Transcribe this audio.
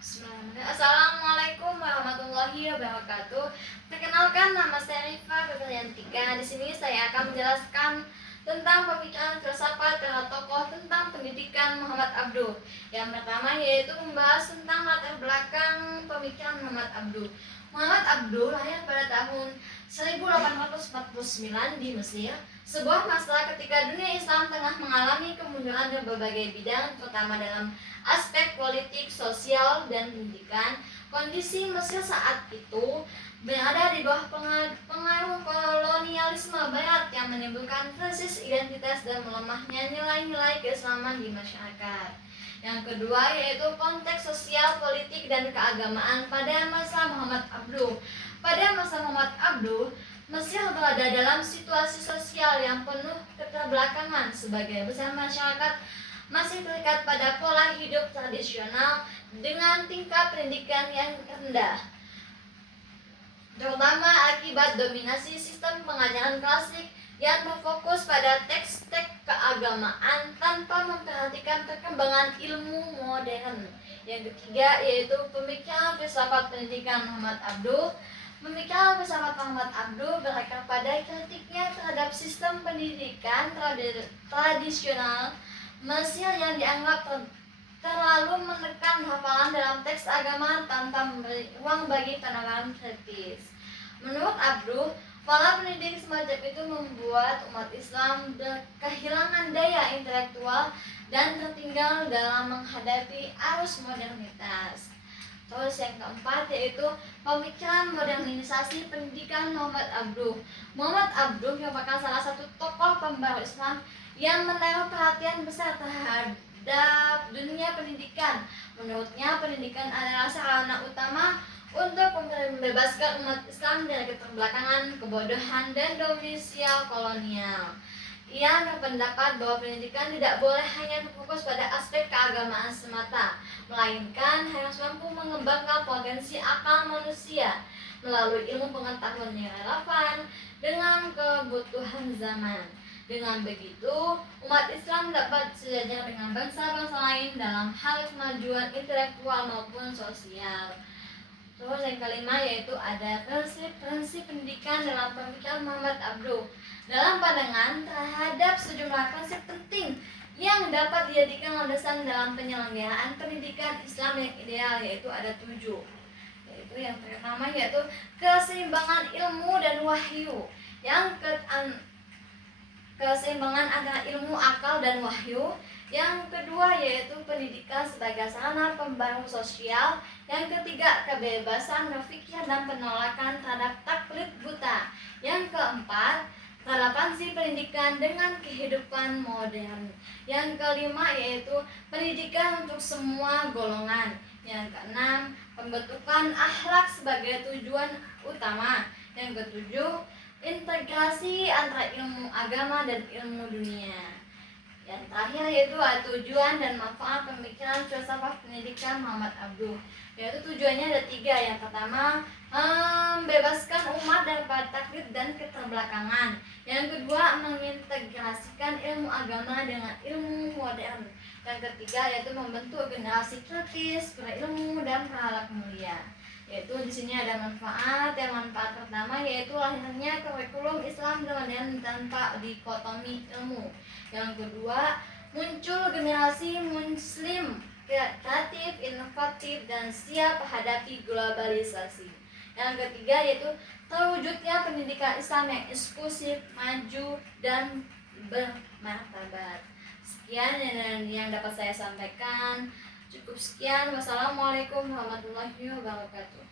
Bismillahirrahmanirrahim. Assalamualaikum warahmatullahi wabarakatuh. Perkenalkan, nama saya Rifa Febriantika. Di sini saya akan menjelaskan tentang pemikiran filsafat para tokoh tentang pendidikan Muhammad Abduh. Yang pertama yaitu membahas tentang latar belakang pemikiran Muhammad Abduh. Muhammad Abduh lahir pada tahun 1849 di Mesir, sebuah masa ketika dunia Islam tengah mengalami kemunduran di berbagai bidang, terutama dalam aspek politik, sosial, dan pendidikan. Kondisi Mesir saat itu berada di bawah pengaruh kolonialisme Barat yang menimbulkan krisis identitas dan melemahnya nilai-nilai keislaman di masyarakat. Yang kedua yaitu konteks sosial, politik, dan keagamaan pada masa Muhammad Abduh. Pada masa Muhammad Abduh, Mesir berada dalam situasi sosial yang penuh keterbelakangan. Sebagai besar masyarakat masih terikat pada pola hidup tradisional dengan tingkat pendidikan yang rendah, terutama akibat dominasi sistem pengajaran klasik yang berfokus pada teks-teks keagamaan tanpa memperhatikan perkembangan ilmu modern. Yang ketiga yaitu pemikiran filsafat pendidikan Muhammad Abduh. Pemikiran filsafat Muhammad Abduh berakar pada kritiknya terhadap sistem pendidikan tradisional Mesir yang dianggap terlalu menekan hafalan dalam teks agama tanpa memberi ruang bagi penekanan kritis. Menurut Abduh, pola pendidik semacam itu membuat umat Islam kehilangan daya intelektual dan tertinggal dalam menghadapi arus modernitas. Terus yang keempat yaitu pemikiran modernisasi pendidikan Muhammad Abduh. Muhammad Abduh merupakan salah satu tokoh pembaru Islam yang menaruh perhatian besar terhadap dunia pendidikan. Menurutnya, pendidikan adalah sarana utama untuk membebaskan umat Islam dari keterbelakangan, kebodohan, dan dominasi kolonial. Ia berpendapat bahwa pendidikan tidak boleh hanya berfokus pada aspek keagamaan semata, melainkan harus mampu mengembangkan potensi akal manusia melalui ilmu pengetahuan yang relevan dengan kebutuhan zaman. Dengan begitu, umat Islam dapat sejajar dengan bangsa-bangsa lain dalam hal kemajuan intelektual maupun sosial. Terus yang kelima yaitu ada prinsip pendidikan dalam pemikiran Muhammad Abduh. Dalam pandangan terhadap sejumlah prinsip penting yang dapat dijadikan landasan dalam penyelenggaraan pendidikan Islam yang ideal, yaitu ada 7. Yaitu yang pertama yaitu keseimbangan ilmu dan wahyu. Keseimbangan antara ilmu, akal, dan wahyu. Yang kedua yaitu pendidikan sebagai sarana pembangun sosial. Yang ketiga kebebasan berpikir dan penolakan terhadap taklid buta. Yang keempat relevansi pendidikan dengan kehidupan modern. Yang kelima yaitu pendidikan untuk semua golongan. Yang keenam pembentukan akhlak sebagai tujuan utama. Yang ketujuh integrasi antara ilmu agama dan ilmu dunia. Yang terakhir yaitu tujuan dan manfaat pemikiran filsafat pendidikan Muhammad Abduh. Yaitu tujuannya ada 3. Yang pertama, membebaskan umat dari taklid dan keterbelakangan. Yang kedua, mengintegrasikan ilmu agama dengan ilmu modern. Yang ketiga yaitu membentuk generasi kritis, berilmu, dan berakhlak mulia. Yaitu di sini ada manfaat. Yang manfaat pertama yaitu lahirnya kurikulum Islam modern tanpa dikotomi ilmu. Yang kedua, muncul generasi muslim kreatif, inovatif, dan siap menghadapi globalisasi. Yang ketiga yaitu terwujudnya pendidikan Islam yang inklusif, maju, dan bermartabat. Sekian yang dapat saya sampaikan. Cukup sekian. Wassalamualaikum warahmatullahi wabarakatuh.